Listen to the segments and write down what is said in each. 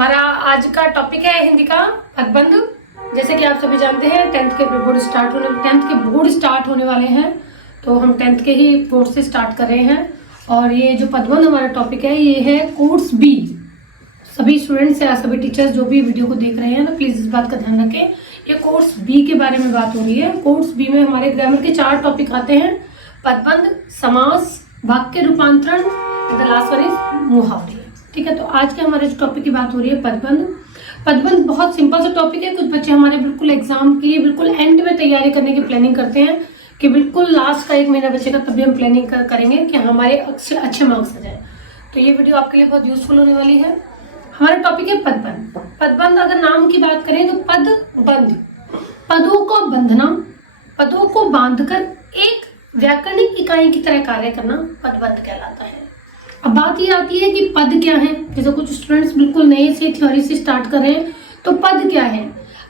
हमारा आज का टॉपिक है हिंदी का पदबंध। जैसे कि आप सभी जानते हैं 10th के बोर्ड स्टार्ट होने वाले हैं, तो हम 10th के ही बोर्ड से स्टार्ट कर रहे हैं। और ये जो पदबंध हमारा टॉपिक है ये है कोर्स बी। सभी स्टूडेंट्स या सभी टीचर्स जो भी वीडियो को देख रहे हैं ना, प्लीज इस बात का ध्यान रखें, ये कोर्स बी के बारे में बात हो रही है। कोर्स बी में हमारे ग्रामर के 4 टॉपिक आते हैं: पदबंध, समास, वाक्य रूपांतरण, लास्ट वन इज मुहावरे। ठीक है, तो आज के हमारे टॉपिक की बात हो रही है पदबंध। पदबंध बहुत सिंपल सा टॉपिक है। कुछ बच्चे हमारे बिल्कुल एग्जाम की बिल्कुल एंड में तैयारी करने की प्लानिंग करते हैं कि बिल्कुल लास्ट का 1 महीना बचेगा तभी हम प्लानिंग करेंगे कि हमारे अच्छे मार्क्स आ जाए। तो ये वीडियो आपके लिए बहुत यूजफुल होने वाली है। हमारा टॉपिक है पदबंध। पदबंध अगर नाम की बात करें तो पदबंध, पदों को बंधना, पदों को बांधकर एक व्याकरणिक इकाई की तरह कार्य करना पदबंध कहलाता है। अब बात ये आती है कि पद क्या है। जैसे कुछ स्टूडेंट्स बिल्कुल नए से थ्योरी से स्टार्ट कर रहे हैं, तो पद क्या है।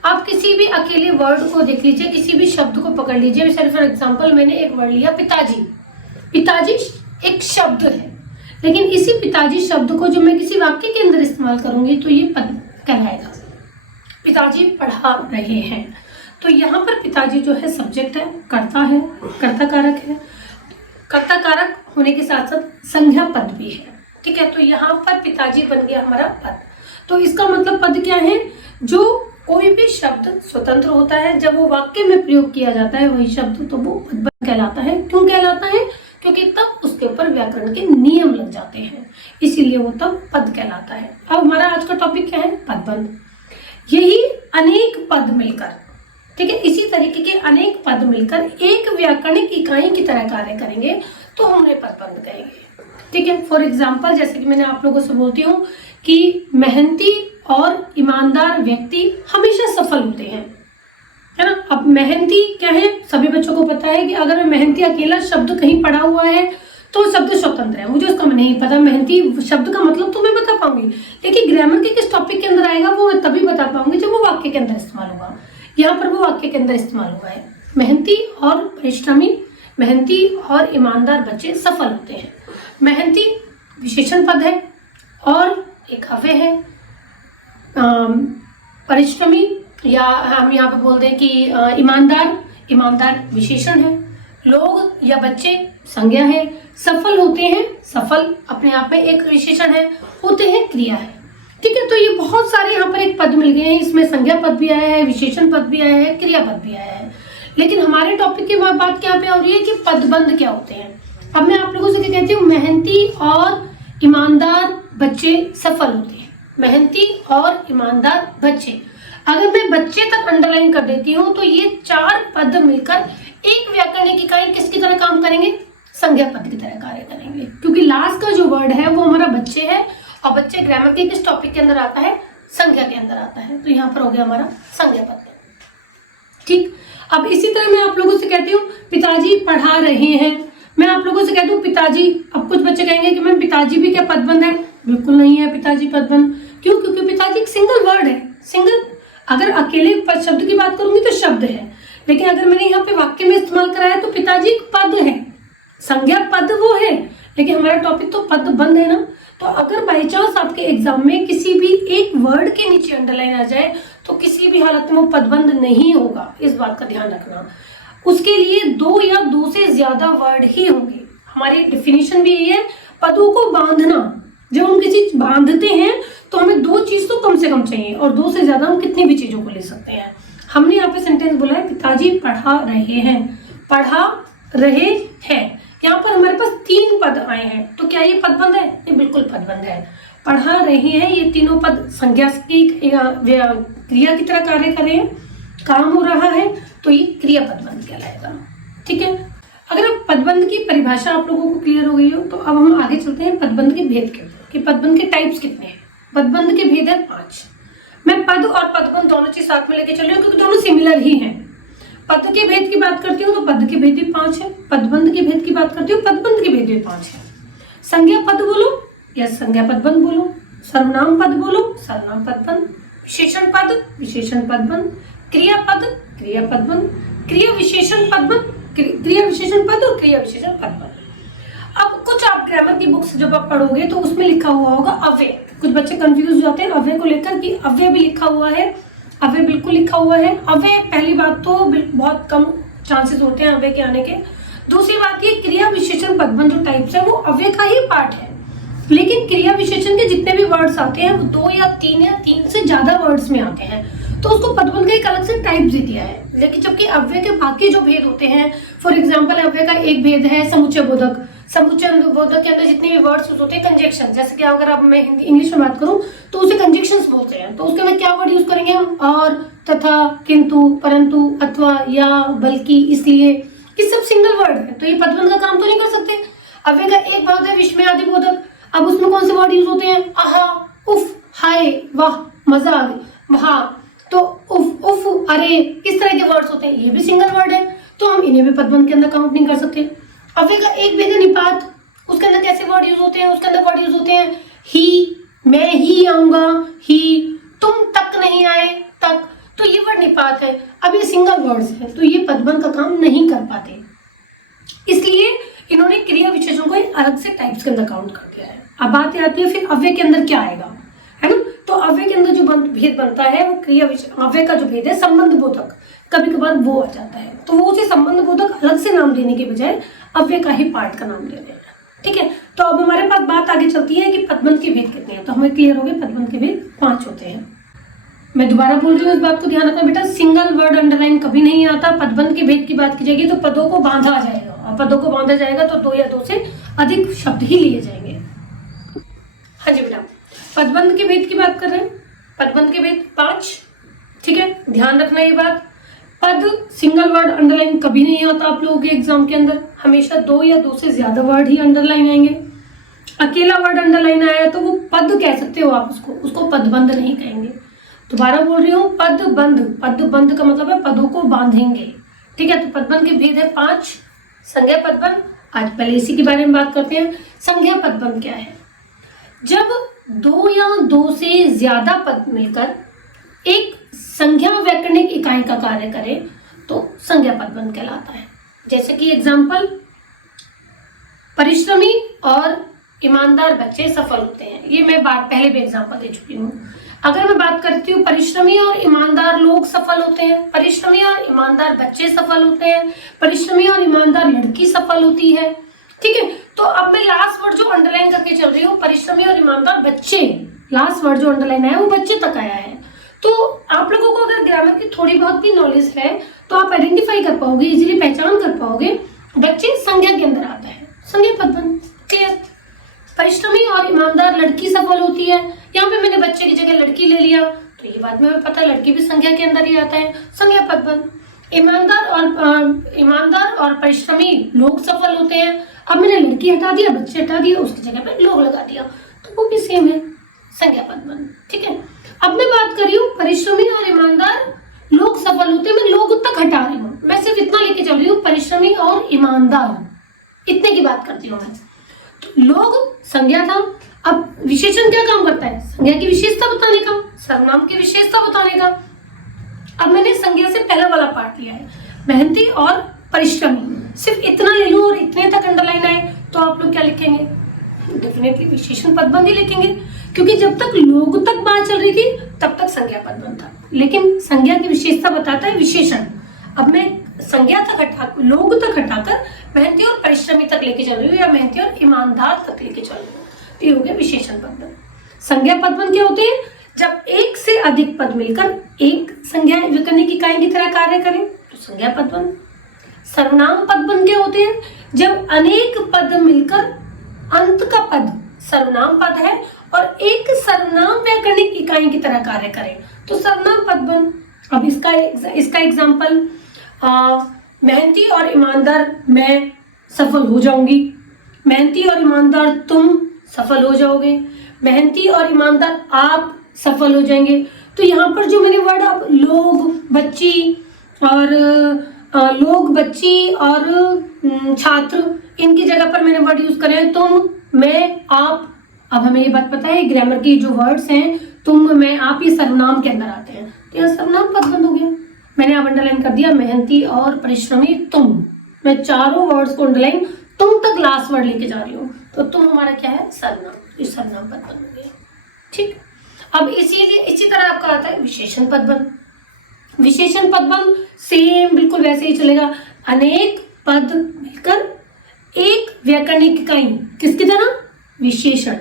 आप किसी भी अकेले वर्ड को देख लीजिए, किसी भी शब्द को पकड़ लीजिए। फॉर एग्जांपल मैंने एक वर्ड लिया पिताजी। पिताजी एक शब्द है, लेकिन इसी पिताजी शब्द को जो मैं किसी वाक्य के अंदर इस्तेमाल करूंगी तो ये पद कहलाएगा। पिताजी पढ़ा रहे हैं, तो यहाँ पर पिताजी जो है सब्जेक्ट है, कर्ता है, कर्ता कारक है। कर्ता कारक होने के साथ साथ संज्ञा पद भी है। ठीक है, तो यहाँ पर पिताजी बन गया हमारा पद। तो इसका मतलब पद क्या है, जो कोई भी शब्द स्वतंत्र होता है, जब वो वाक्य में प्रयोग किया जाता है वही शब्द, तो वो पदबंध कहलाता है। क्यों कहलाता है? क्योंकि तब उसके ऊपर व्याकरण के नियम लग जाते हैं, इसीलिए वो तब पद कहलाता है। अब हमारा आज का टॉपिक क्या है? पदबंध। यही अनेक पद मिलकर, ठीक है, इसी तरीके के अनेक पद मिलकर एक व्याकरणिक इकाई की तरह कार्य करेंगे तो हम उन्हें पदबंध कहेंगे। ठीक है, फॉर एग्जाम्पल जैसे कि मैंने आप लोगों से बोलती हूँ कि मेहनती और ईमानदार व्यक्ति हमेशा सफल होते हैं, है ना। अब मेहनती क्या है, सभी बच्चों को पता है कि अगर मैं मेहनती अकेला शब्द कहीं पढ़ा हुआ है तो शब्द स्वतंत्र है, मुझे उसका नहीं पता मेहनती शब्द का मतलब तो मैं बता पाऊंगी, लेकिन ग्रामर के किस टॉपिक के अंदर आएगा वो मैं तभी बता पाऊंगी जब वो वाक्य के अंदर इस्तेमाल होगा। यहाँ पर वो वाक्य के अंदर इस्तेमाल हुआ है। मेहनती और परिश्रमी, मेहनती और ईमानदार बच्चे सफल होते हैं। मेहनती विशेषण पद है और एक अव्यय है। परिश्रमी या हम यहाँ पे बोल दें कि ईमानदार विशेषण है। लोग या बच्चे संज्ञा है। सफल होते हैं, सफल अपने आप में एक विशेषण है। होते हैं क्रिया है। ठीक है, तो ये बहुत सारे यहाँ पर एक पद मिल गए हैं। इसमें संज्ञा पद भी आया है, विशेषण पद भी आया है, क्रिया पद भी आया है। लेकिन हमारे टॉपिक की बात क्या पे हो रही है कि पदबंध क्या होते हैं। अब मैं आप लोगों से क्या कहती हूँ, मेहनती और ईमानदार बच्चे सफल होते हैं। मेहनती और ईमानदार बच्चे, अगर मैं बच्चे तक अंडरलाइन कर देती हूँ तो ये 4 पद मिलकर एक व्याकरणिक इकाई किसकी तरह काम करेंगे? संज्ञा पद की तरह कार्य करेंगे, क्योंकि लास्ट का जो वर्ड है वो हमारा बच्चे है और बच्चे ग्रामर के किस टॉपिक के अंदर आता है? संज्ञा के अंदर आता है। तो यहाँ पर हो गया हमारा संज्ञा पद। ठीक, अब इसी तरह मैं आप लोगों से कहती हूँ पिताजी पढ़ा रहे हैं। मैं आप लोगों से कहती हूँ पिताजी। अब कुछ बच्चे कहेंगे कि मैम पिताजी भी क्या पदबंध है? बिल्कुल नहीं है पिताजी पदबंध। क्यों? क्योंकि पिताजी एक सिंगल वर्ड है। सिंगल, अगर अकेले पद शब्द की बात करूंगी तो शब्द है, लेकिन अगर मैंने यहाँ पे वाक्य में इस्तेमाल कराया तो पिताजी पद है। संज्ञा पद वो है, लेकिन हमारा टॉपिक तो पदबंध है ना। तो अगर बाई चांस आपके एग्जाम में किसी भी एक वर्ड के नीचे अंडरलाइन आ जाए तो किसी भी हालत में वो पदबंध नहीं होगा, इस बात का ध्यान रखना। उसके लिए 2 या 2 से ज्यादा वर्ड ही होंगे। हमारी डेफिनेशन भी यही है, पदों को बांधना। जब हम किसी चीज बांधते हैं तो हमें 2 चीज तो कम से कम चाहिए, और 2 से ज्यादा हम कितनी भी चीजों को ले सकते हैं। हमने यहाँ पे सेंटेंस बोला है पिताजी पढ़ा रहे हैं। पढ़ा रहे हैं, यहाँ पर हमारे पास 3 पद आए हैं, तो क्या ये पदबंध है? ये बिल्कुल पदबंध है। पढ़ा रहे हैं, ये तीनों पद संज्ञा की क्रिया की तरह कार्य कर रहे हैं, काम हो रहा है, तो ये क्रिया पदबंध कहलाएगा। ठीक है, अगर अब पदबंध की परिभाषा आप लोगों को क्लियर हो गई हो तो अब हम आगे चलते हैं पदबंध के भेद के ऊपर कि पदबंध के टाइप्स कितने हैं। पदबंध के भेद है 5। मैं पद और पदबंध दोनों चीज साथ में लेके चल रही हूँ क्योंकि दोनों सिमिलर ही हैं। पद के भेद की बात करती हूँ तो पद के भेद भी 5 है। पदबंध के भेद की बात करती हूँ, पदबंध के भेद भी 5 है। संज्ञा पद बोलो या संज्ञा पदबंध बोलो, सर्वनाम पद बोलो, सर्वनाम पदबंध, विशेषण पद, विशेषण पदबंध, क्रिया पद, क्रिया पदबंध, क्रिया विशेषण पदबंध, क्रिया विशेषण पद और क्रिया विशेषण पदबंध। अब कुछ आप ग्रामर की बुक्स जब आप पढ़ोगे तो उसमें लिखा हुआ होगा अव्यय। कुछ बच्चे कंफ्यूज हो जाते हैं अव्यय को लेकर कि अव्यय भी लिखा हुआ है। अव्यय बिल्कुल लिखा हुआ है। अव्यय पहली बात तो बहुत कम चांसेस होते हैं अव्यय के आने के। दूसरी बात ये क्रिया विशेषण पदबंध जो टाइप्स है वो अव्यय का ही पार्ट है, लेकिन क्रिया विशेषण के जितने भी वर्ड्स आते हैं वो 2 या 3 से ज्यादा वर्ड्स में आते हैं, तो उसको पदबंध का एक अलग से टाइप दे दिया है। लेकिन जबकि अव्यय के बाकी जो भेद होते हैं, फॉर एग्जाम्पल अव्यय का एक भेद है समुच्चय बोधक। समुच्चय बोधक के अंदर जितने भी वर्ड्स होते हैं कंजक्शन, जैसे कि अगर अब मैं हिंदी इंग्लिश में बात करूं तो उसे कंजक्शंस बोलते हैं। तो उसके अंदर क्या वर्ड यूज करेंगे हम? और, तथा, किंतु, परंतु, अथवा, या, बल्कि, इसलिए, ये सब सिंगल वर्ड है, तो ये पदबंध का काम तो नहीं कर सकते। अव्यय का एक भाग है विस्मय आदि बोधक। अब उसमें कौन से वर्ड यूज होते हैं? आहा, उफ, हाय, वाह, मजा आ गई, वहां, तो उफ, उफ, अरे, इस तरह के वर्ड्स होते हैं, ये भी सिंगल वर्ड है, तो हम इन्हें भी पदबंध के अंदर काउंट नहीं कर सकते। अव्यय का एक भेद है निपात। उसके अंदर कैसे वर्ड यूज होते हैं? उसके अंदर वर्ड यूज होते हैं ही, मैं ही आऊंगा, ही, तुम तक नहीं आए, तक, तो ये वर्ड निपात है। अब ये सिंगल वर्ड्स है, तो ये पदबंध का काम नहीं कर पाते, इसलिए इन्होंने क्रिया विशेषण को एक अलग से टाइप्स के अंदर काउंट कर दिया है। अब बात आती है फिर अव्यय के अंदर क्या आएगा, है ना? तो अव्यय के अंदर जो भेद बनता है वो क्रिया विशेषण। अव्यय का जो भेद है संबंध बोधक, कभी कभार वो आ जाता है, तो वो उसे संबंध बोधक अलग से नाम देने के बजाय अव्यय का ही पार्ट का नाम ले रहे हैं। ठीक है, तो अब हमारे पास बात आगे चलती है कि पदबंध के भेद कितने हैं। तो हमें क्लियर हो गए पदबंध के भेद 5 होते हैं। मैं दोबारा बोल रही हूँ, इस बात को ध्यान रखना बेटा, सिंगल वर्ड अंडरलाइन कभी नहीं आता। पदबंध के भेद की बात की जाएगी तो पदों को बांधा जाएगा, और पदों को बांधा जाएगा तो 2 या 2 से अधिक शब्द ही लिए जाएंगे। हाँ जी बेटा, पदबंध के भेद की बात कर रहे हैं। पदबंध के भेद 5, ठीक है, ध्यान रखना ये बात। पद सिंगल वर्ड अंडरलाइन कभी नहीं आता आप लोगों के एग्जाम के अंदर, हमेशा 2 या 2 से ज्यादा वर्ड ही अंडरलाइन आएंगे। अकेला वर्ड अंडरलाइन आया तो वो पद कह सकते हो आप, उसको पदबंध नहीं कहेंगे। दोबारा बोल रही हूँ, पदबंध, पदबंध का मतलब है पदों को बांधेंगे। ठीक है, तो पदबंध के भेद है 5। संज्ञा पदबंध, आज पहले इसी के बारे में बात करते हैं। संज्ञा पदबंध क्या है? जब 2 या 2 से ज्यादा पद मिलकर एक संज्ञा व्याकरणिक इकाई का कार्य करे तो संज्ञा पदबंध कहलाता है। जैसे कि एग्जाम्पल, परिश्रमी और ईमानदार बच्चे सफल होते हैं। ये मैं बात पहले भी एग्जाम्पल दे चुकी हूँ। अगर मैं बात करती हूँ, परिश्रमी और ईमानदार लोग सफल होते हैं, परिश्रमी और ईमानदार बच्चे सफल होते हैं, परिश्रमी और ईमानदार लड़की सफल होती है। ठीक है, तो अब मैं लास्ट वर्ड जो अंडरलाइन करके चल रही हूँ, परिश्रमी और ईमानदार बच्चे, लास्ट वर्ड जो अंडरलाइन आया वो बच्चे तक आया है। तो आप लोगों को अगर ग्रामर की थोड़ी बहुत भी नॉलेज है तो आप आइडेंटिफाई कर पाओगे, इजीली पहचान कर पाओगे, बच्चे संज्ञा के अंदर आता है, संज्ञा पदबंध। क्लियर? परिश्रमी और ईमानदार लड़की सफल होती है, यहाँ पे मैंने बच्चे की जगह लड़की ले लिया, तो ये बात में पता लड़की भी संज्ञा के अंदर ही आता है, संज्ञा पदबंध। ईमानदार और परिश्रमी लोग सफल होते हैं, अब मैंने लड़की हटा दिया, बच्चे हटा दिया, उसकी जगह पे लोग लगा दिया, तो वो भी सेम है, संज्ञा पदबंध। ठीक है, अब मैं बात कर रही हूँ परिश्रमी और ईमानदार लोग सफल होते हैं, मैं लोग तक हटा रही हूँ, मैं सिर्फ इतना लेके चल रही हूँ, परिश्रमी और ईमानदार, इतने की बात करती हूँ मैं। तो लोग संज्ञा था, अब विशेषण क्या काम करता है? संज्ञा की विशेषता बताने का, सर्वनाम की विशेषता बताने का। अब मैंने संज्ञा से पहला वाला पार्ट लिया है, मेहनती और परिश्रमी, सिर्फ इतना ले लूं और इतने तक अंडरलाइन आए तो आप लोग क्या लिखेंगे? डेफिनेटली विशेषण पदबंध ही लिखेंगे, क्योंकि जब तक लोग तक बात चल रही थी तब तक संज्ञा पदबंध था, लेकिन संज्ञा की विशेषता बताता है विशेषण। अब मैं संज्ञा तक हटा, लोग तक हटाकर मेहनती और परिश्रमी तक लेके चल रही हूँ, या मेहनती और ईमानदार तक लेके चल रही हूँ, तो ये हो गया विशेषण पदबंध। संज्ञा पदबंध क्या होते हैं? जब एक से अधिक पद मिलकर एक संज्ञा व्याकरणिक इकाई की तरह कार्य करें तो संज्ञा पदबंध। सर्वनाम पदबंध क्या होते हैं? जब अनेक पद मिलकर अंत का पद सर्वनाम पद है और एक सर्वनाम व्याकरणिक इकाई की तरह कार्य करें तो सर्वनाम पदबंध। अब इसका एग्जाम्पल, मेहनती और ईमानदार मैं सफल हो जाऊंगी, मेहनती और ईमानदार तुम सफल हो जाओगे, मेहनती और ईमानदार आप सफल हो जाएंगे। तो यहाँ पर जो मैंने वर्ड आप लोग, बच्ची और छात्र, इनकी जगह पर मैंने वर्ड यूज करे हैं तुम, मैं, आप। अब हमें ये बात पता है ग्रामर की जो वर्ड्स हैं तुम, मैं, आप, ये सर्वनाम के अंदर आते हैं, तो यह सर्वनाम पदबंध हो गया। मैंने अब अंडरलाइन कर दिया मेहनती और परिश्रमी तुम, मैं चारों वर्ड्स को अंडरलाइन तुम तक लास्ट वर्ड लेके जा रही हूँ, तो तुम हमारा क्या है, सर्वनाम, ये सर्वनाम पद बन गया। ठीक, अब इसी तरह आपका आता है विशेषण पदबंध। विशेषण पदबंध सेम बिल्कुल वैसे ही चलेगा, अनेक पद मिलकर एक व्याकरणिक इकाई, किसकी तरह, विशेषण,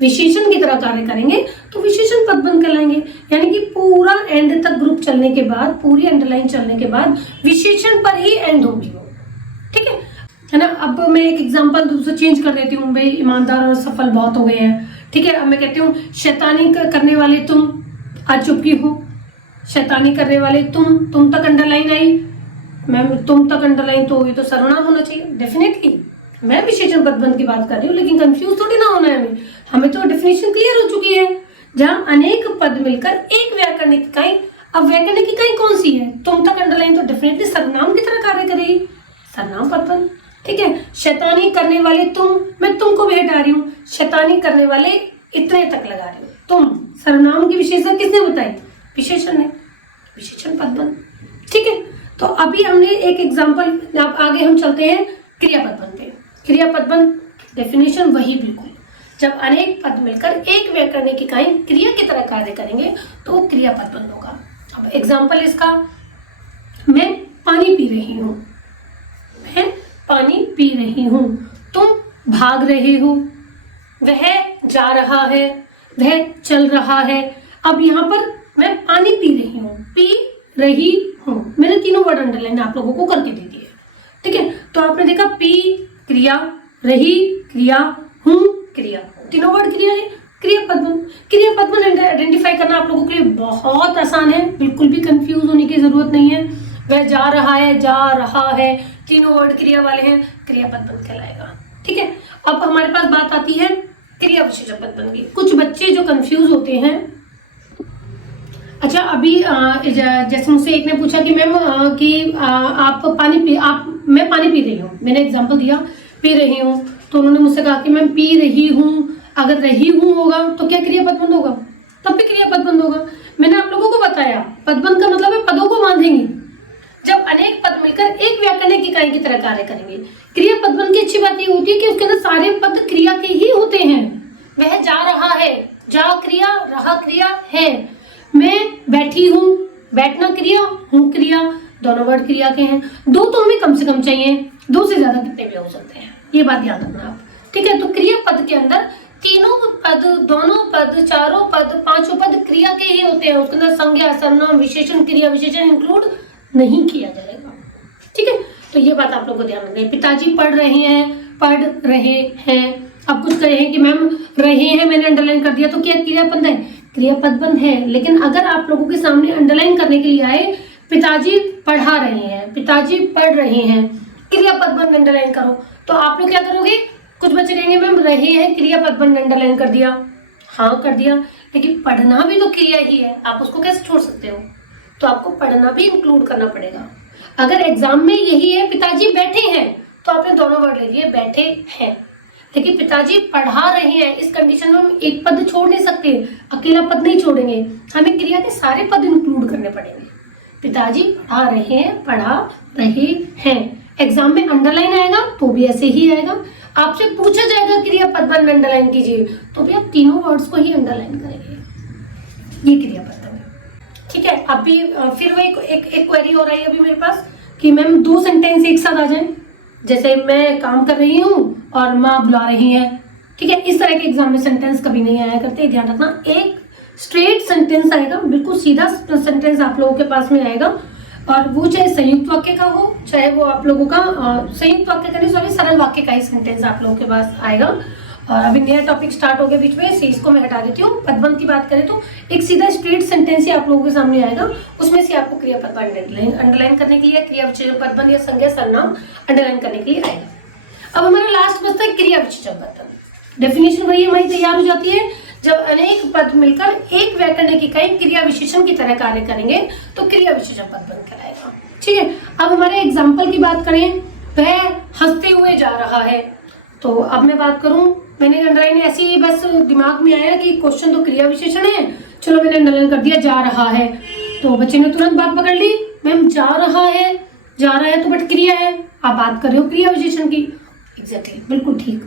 विशेषण की तरह कार्य करेंगे तो विशेषण पदबंध कहलाएंगे। यानी कि पूरा एंड तक ग्रुप चलने के बाद, पूरी अंडरलाइन चलने के बाद विशेषण पर ही एंड होगी वो। ठीक है ना। अब मैं एक एग्जांपल दूसरा चेंज कर देती हूँ, भाई ईमानदार और सफल बहुत हो गए हैं। ठीक है, अब मैं कहती हूँ शैतानी करने वाले तुम आज चुपकी हो, शैतानी करने वाले तुम तक अंडरलाइन आई, मैम तुम तक अंडरलाइन, तो ये तो सर्वनाम होना चाहिए डेफिनेटली। मैं विशेषण पदबंध की बात कर रही हूँ, लेकिन कंफ्यूज थोड़ी ना होना है हमें तो डेफिनेशन क्लियर हो चुकी है। जहाँ अनेक पद मिलकर एक व्याकरणिक इकाई, अब व्याकरणिक इकाई कौन सी है, तुम तक अंडरलाइन तो डेफिनेटली सर्वनाम की तरह कार्य करेगी, सर्वनाम पदबंध। ठीक है, शैतानी करने वाले तुम, मैं तुमको भी हटा रही हूँ, शैतानी करने वाले इतने तक लगा रही हूँ, तुम, सर्वनाम की विशेषता किसने बताई, विशेषण ने, विशेषण पदबंध। ठीक है, तो अभी हमने एक एग्जाम्पल, अब आगे हम चलते हैं क्रिया पदबंध पे। क्रिया पदबंध डेफिनेशन वही बिल्कुल, जब अनेक पद मिलकर एक व्याकरणिक इकाई क्रिया की तरह कार्य करेंगे तो वो क्रिया पदबंध होगा। अब एग्जाम्पल इसका, मैं पानी पी रही हूँ, मैं पानी पी रही हूँ, तुम भाग रहे हो, वह जा रहा है, वह चल रहा है। अब यहाँ पर मैं पानी पी रही हूँ, मैंने तीनों वर्ड अंडरलाइन आप लोगों को करके दे दिए। ठीक है, तो आपने देखा पी क्रिया, रही क्रिया, हूँ क्रिया, तीनों वर्ड क्रिया है, क्रिया पदबंध। क्रिया पदबंध आइडेंटिफाई करना आप लोगों के लिए बहुत आसान है, बिल्कुल भी कंफ्यूज होने की जरूरत नहीं है। वह जा रहा है, तीनों वर्ड क्रिया वाले हैं, क्रिया पदबंध कहलाएगा। ठीक है, अब हमारे पास बात आती है क्रिया विशेषण पदबंध की। कुछ बच्चे जो कंफ्यूज होते हैं, अच्छा अभी जैसे मुझसे एक ने पूछा कि मैम मैं पानी पी रही हूँ, मैंने एग्जांपल दिया पी रही हूँ, तो उन्होंने मुझसे कहा कि मैं पी रही हूँ, अगर रही हूँ होगा तो क्या क्रिया पदबंध होगा, तब भी क्रिया पदबंध होगा। मैंने आप लोगों को बताया पदबंध का मतलब है पदों को बांधेंगे, जब अनेक पद मिलकर एक व्याकरणिक इकाई की तरह कार्य करेंगे। क्रिया पदबंध की अच्छी बात ये होती है कि उसके अंदर सारे पद क्रिया के ही होते हैं। वह जा रहा है, जा क्रिया, रहा क्रिया है। मैं बैठी हूँ, बैठना क्रिया, हूँ क्रिया, दोनों वर्ड क्रिया के हैं। दो तो हमें कम से कम चाहिए, दो से ज्यादा कितने भी हो सकते हैं, ये बात ध्यान रखना आप। ठीक है, तो क्रिया पद के अंदर तीनों पद, दोनों पद, चारों पद, पांचों पद क्रिया के ही होते हैं। उसके अंदर संज्ञा, सर्वनाम, विशेषण, क्रिया विशेषण इंक्लूड नहीं किया जाएगा। ठीक है, तो ये बात आप लोगों को ध्यान रखना है। पिताजी पढ़ रहे हैं। अब कुछ कहे हैं कि मैम रहे हैं मैंने अंडरलाइन कर दिया, तो क्या क्रिया पद है, क्रिया पदबंध है। लेकिन अगर आप लोगों के सामने अंडरलाइन करने के लिए आए पिताजी पढ़ा रहे हैं, पिताजी पढ़ रहे हैं, क्रिया पदबंध अंडरलाइन करो, तो आप लोग क्या करोगे, कुछ बच्चे कहेंगे मैम रहे हैं क्रिया पदबंध अंडरलाइन कर दिया, हाँ कर दिया, लेकिन पढ़ना भी तो क्रिया ही है, आप उसको कैसे छोड़ सकते हो, तो आपको पढ़ना भी इंक्लूड करना पड़ेगा। अगर एग्जाम में यही है पिताजी बैठे हैं, तो आपने दोनों वर्ड ले लिए बैठे हैं, लेकिन पिताजी पढ़ा रहे हैं, इस कंडीशन में हम एक पद छोड़ नहीं सकते, अकेला पद नहीं छोड़ेंगे, हमें क्रिया के सारे पद इंक्लूड करने पड़ेंगे। पिताजी पढ़ा रहे हैं, पढ़ा रहे हैं, एग्जाम में अंडरलाइन आएगा तो भी ऐसे ही आएगा। आपसे पूछा जाएगा क्रिया पदबंध अंडरलाइन कीजिए, तो भी आप तीनों वर्ड्स को ही अंडरलाइन करेंगे, ये क्रिया पदबंध है। ठीक है, अभी फिर वो एक क्वेरी हो रही है अभी मेरे पास कि मैम दो सेंटेंस एक साथ आ जाए, जैसे मैं काम कर रही हूँ और माँ बुला रही है। ठीक है, इस तरह के एग्जाम में सेंटेंस कभी नहीं आया करते, ध्यान रखना। एक स्ट्रेट सेंटेंस आएगा, बिल्कुल सीधा सेंटेंस आप लोगों के पास में आएगा, और वो चाहे संयुक्त वाक्य का हो, चाहे वो आप लोगों का संयुक्त वाक्य का नहीं, सॉरी सरल वाक्य का ही सेंटेंस आप लोगों के पास आएगा। और अभी नया टॉपिक स्टार्ट हो गया बीच में से, इसको मैं हटा देती हूँ। पदबंध की बात करें तो एक सीधा स्ट्रेट सेंटेंस ही आप लोगों के सामने आएगा, उसमें से आपको क्रिया पदबंध अंडरलाइन करने के लिए, क्रिया विशेषण पदबंध या संज्ञा सर्वनाम अंडरलाइन करने के लिए आएगा। अब हमारा लास्ट बचता है क्रिया विशेषण पदबंध। डेफिनेशन वही हमारी तैयार हो जाती है, जब अनेक पद मिलकर एक व्याकरणिक इकाई क्रिया विशेषण की तरह कार्य करेंगे तो क्रिया विशेषण पदबंध कहलाएगा। ठीक है, अब हमारे एग्जाम्पल की बात करें, वह हंसते हुए जा रहा है, तो अब मैं बात करूं, मैंने अंडरलाइन ऐसी ही बस दिमाग में आया कि क्वेश्चन तो क्रिया विशेषण है, चलो मैंने अंडरलाइन कर दिया जा रहा है, तो बच्चे ने तुरंत बात पकड़ ली, मैम जा रहा है तो बट क्रिया है, आप बात कर रहे हो क्रिया विशेषण की। एग्जैक्टली, बिल्कुल ठीक।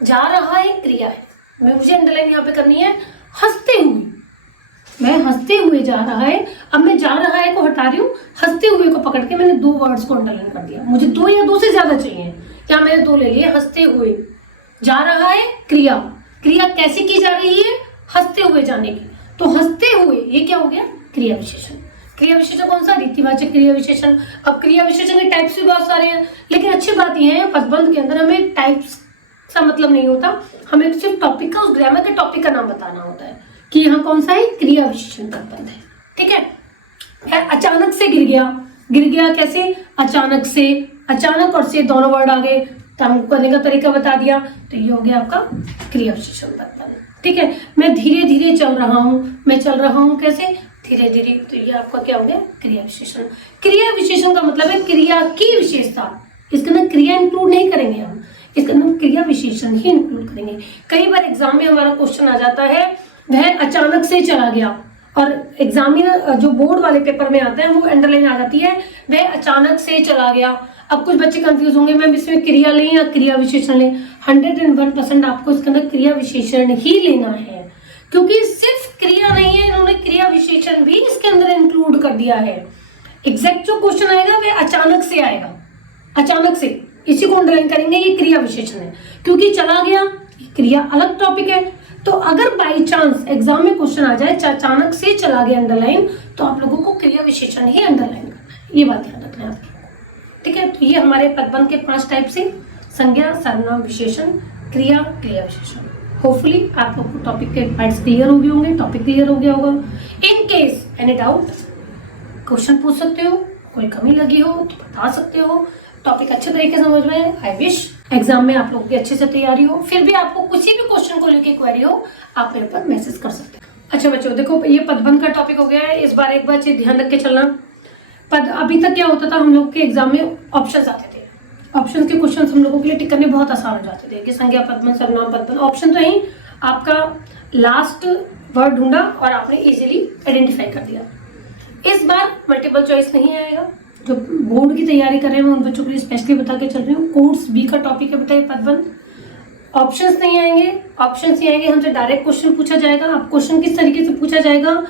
जा रहा है क्रिया है, मुझे अंडरलाइन यहाँ पे करनी है हंसते हुए, मैं हंसते हुए जा रहा है। अब मैं जा रहा है को हटा रही हूँ, हंसते हुए को पकड़ के मैंने 2 वर्ड्स को अंडरलाइन कर दिया। मुझे 2 या 2 से ज्यादा चाहिए, क्या मैंने 2 ले लिए। हंसते हुए जा रहा है क्रिया, क्रिया कैसे की जा रही है, हंसते हुए जाने की, तो हंसते हुए ये क्या हो गया, क्रिया विशेषण। क्रिया विशेषण कौन सा, रीतिवाचक क्रिया विशेषण। अब क्रिया विशेषण के टाइप्स भी बहुत सारे हैं, लेकिन अच्छी बात यह है पदबंध के अंदर हमें टाइप्स का मतलब नहीं होता, हमें सिर्फ टॉपिक का, उस ग्रामर के टॉपिक का नाम बताना होता है कि यहाँ कौन सा है, क्रिया विशेषण पदबंध है। ठीक है। अचानक से गिर गया, गिर गया कैसे, अचानक से, अचानक और से दोनों वर्ड आ गए, काम करने का तरीका बता दिया, तो ये हो गया आपका क्रिया विशेषण पदबंध। ठीक है। मैं धीरे धीरे चल रहा हूँ, मैं चल रहा हूँ कैसे, धीरे धीरे, तो ये आपका क्या हो गया, क्रिया विशेषण। क्रिया विशेषण का मतलब है क्रिया की विशेषता, इसके अंदर क्रिया इंक्लूड नहीं करेंगे हम, इसके अंदर क्रिया विशेषण ही इंक्लूड करेंगे। कई बार एग्जाम में हमारा क्वेश्चन आ जाता है वह अचानक से चला गया, और एग्जामिनर जो बोर्ड वाले पेपर में आता है वो अंडरलाइन आ जाती है वह अचानक से चला गया। अब कुछ बच्चे कंफ्यूज होंगे मैम इसमें क्रिया लें या क्रिया विशेषण लें। 101% आपको इसके अंदर क्रिया विशेषण ही लेना है, क्योंकि सिर्फ क्रिया नहीं है, इन्होंने क्रिया विशेषण भी इसके अंदर इंक्लूड कर दिया है। एग्जैक्ट जो क्वेश्चन आएगा वह अचानक से आएगा, अचानक से, इसी को अंडरलाइन करेंगे, ये क्रिया विशेषण है। क्योंकि चला गया क्रिया अलग टॉपिक है, तो अगर बाई चांस एग्जाम में क्वेश्चन आ जाए अचानक से चला गया अंडरलाइन, तो आप लोगों को क्रिया विशेषण ही अंडरलाइन करना है, ये बात याद रखना है आपकी। ठीक है। तो ये हमारे पदबंध के 5 टाइप से, संज्ञा, सर्वनाम, विशेषण, क्रिया, क्रिया विशेषण। होपफुली आप लोग को टॉपिक के पार्ट्स क्लियर हो गए होंगे, टॉपिक क्लियर हो गया होगा। In case any doubt question पूछ सकते हो, कोई कमी लगी हो तो बता सकते हो। टॉपिक अच्छे तरीके से समझ में, आई विश एग्जाम में आप लोगों की अच्छे से तैयारी हो। फिर भी आपको किसी भी क्वेश्चन को लेकर क्वेरी हो, आप मेरे पर मैसेज कर सकते हो। अच्छा बच्चों देखो, ये पदबंध का टॉपिक हो गया है। इस बार एक बार चीज ध्यान रख के चलना, अभी तक क्या होता था, हम लोग के एग्जाम में ऑप्शंस आते थे, ऑप्शन के क्वेश्चन हम लोगों के लिए टिक करने बहुत आसान हो जाते थे कि संज्ञा पदबंध, सर्वनाम पदबंध। ऑप्शन तो ही आपका लास्ट वर्ड ढूंढा और आपने इजीली आइडेंटिफाई कर दिया। इस बार मल्टीपल चॉइस नहीं आएगा। जो बोर्ड की तैयारी कर रहे हैं मैं उन बच्चों के लिए स्पेशली बता के चल रही हूँ, कोर्स बी का टॉपिक है बेटा ये पदबंध। ऑप्शंस नहीं आएंगे, ऑप्शंस नहीं आएंगे, हमसे डायरेक्ट क्वेश्चन पूछा जाएगा। अब क्वेश्चन किस तरीके से पूछा जाएगा,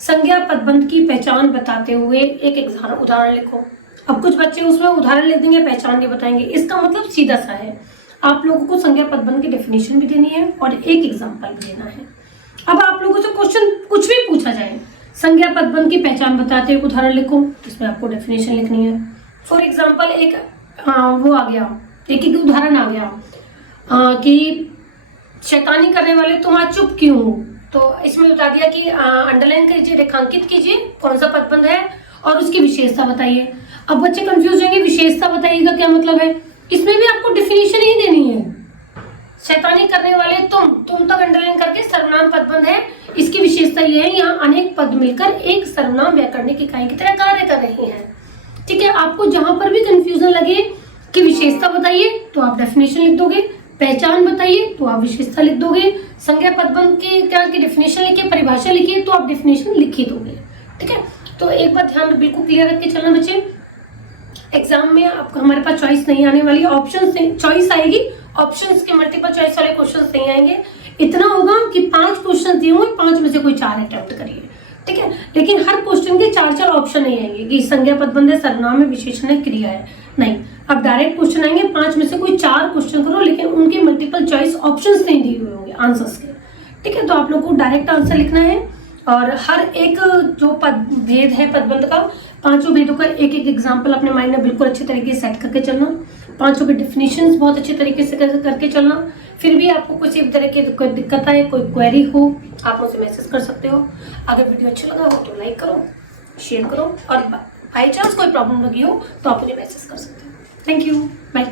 संज्ञा पदबंध की पहचान बताते हुए एक उदाहरण लिखो। अब कुछ बच्चे उसमें उदाहरण लिख देंगे, पहचान नहीं बताएंगे। इसका मतलब सीधा सा है, आप लोगों को संज्ञा पदबंध की डेफिनेशन भी देनी है और एक एग्जाम्पल भी देना है। अब आप लोगों से क्वेश्चन कुछ भी पूछा जाए, संज्ञा पदबंध की पहचान बताते हुए उदाहरण लिखो, इसमें आपको डेफिनेशन लिखनी है। फॉर एग्जाम्पल एक वो आ गया, एक उदाहरण आ गया कि शैतानी करने वाले तुम आज चुप क्यों हो, तो इसमें बता दिया कि अंडरलाइन कीजिए, रेखांकित कीजिए कौन सा पदबंध है और उसकी विशेषता बताइए। अब बच्चे कंफ्यूज होंगे, विशेषता बताइएगा क्या मतलब है, इसमें भी आपको डेफिनेशन ही देनी है। शैतानी करने वाले तुम तक अंडरलाइन करके सर्वनाम पदबंध है। इसकी विशेषता यह है यहाँ अनेक पद मिलकर एक सर्वनाम व्याकरणिक इकाई की तरह कार्य कर रही हैं। ठीक है। आपको जहां पर भी कंफ्यूजन लगे कि विशेषता बताइए तो आप डेफिनेशन लिख दोगे, पहचान बताइए तो आप विशेषता लिख दोगे, संज्ञा पदबंध के क्या की डेफिनेशन लिखिए, परिभाषा लिखिए तो आप डेफिनेशन लिख ही दोगे। ठीक है। तो एक बात ध्यान बिल्कुल क्लियर रख के चलना बच्चे, एग्जाम में आपको हमारे पास चॉइस नहीं आने वाली, ऑप्शन चॉइस आएगी, ऑप्शंस के मल्टीपल चॉइस वाले क्वेश्चंस नहीं आएंगे। इतना होगा कि 5 क्वेश्चन दिए हुए, 5 में से कोई 4 अटेम्प्ट करिए। ठीक है। लेकिन हर क्वेश्चन के 4 ऑप्शन नहीं आएंगे कि संज्ञा पदबंध है, सर्वनाम है, विशेषण है, क्रिया है, नहीं। अब डायरेक्ट क्वेश्चन आएंगे, 5 में से कोई 4 क्वेश्चन करो, लेकिन उनके मल्टीपल चॉइस ऑप्शंस नहीं दिए हुए होंगे आंसर्स के। ठीक है। तो आप लोग को डायरेक्ट आंसर लिखना है और हर एक जो भेद है पदबंध का, 5 भेदों का एक एक एग्जाम्पल अपने माइंड में बिल्कुल अच्छे तरीके से सेट करके चलना, 5 के डेफिनेशंस बहुत अच्छे तरीके से करके चलना। फिर भी आपको किसी भी तरह की कोई दिक्कत आए, कोई क्वेरी हो, आप मुझे मैसेज कर सकते हो। अगर वीडियो अच्छा लगा हो तो लाइक करो, शेयर करो, और बाई चांस कोई प्रॉब्लम लगी हो तो आप मुझे मैसेज कर सकते हो। Thank you, bye.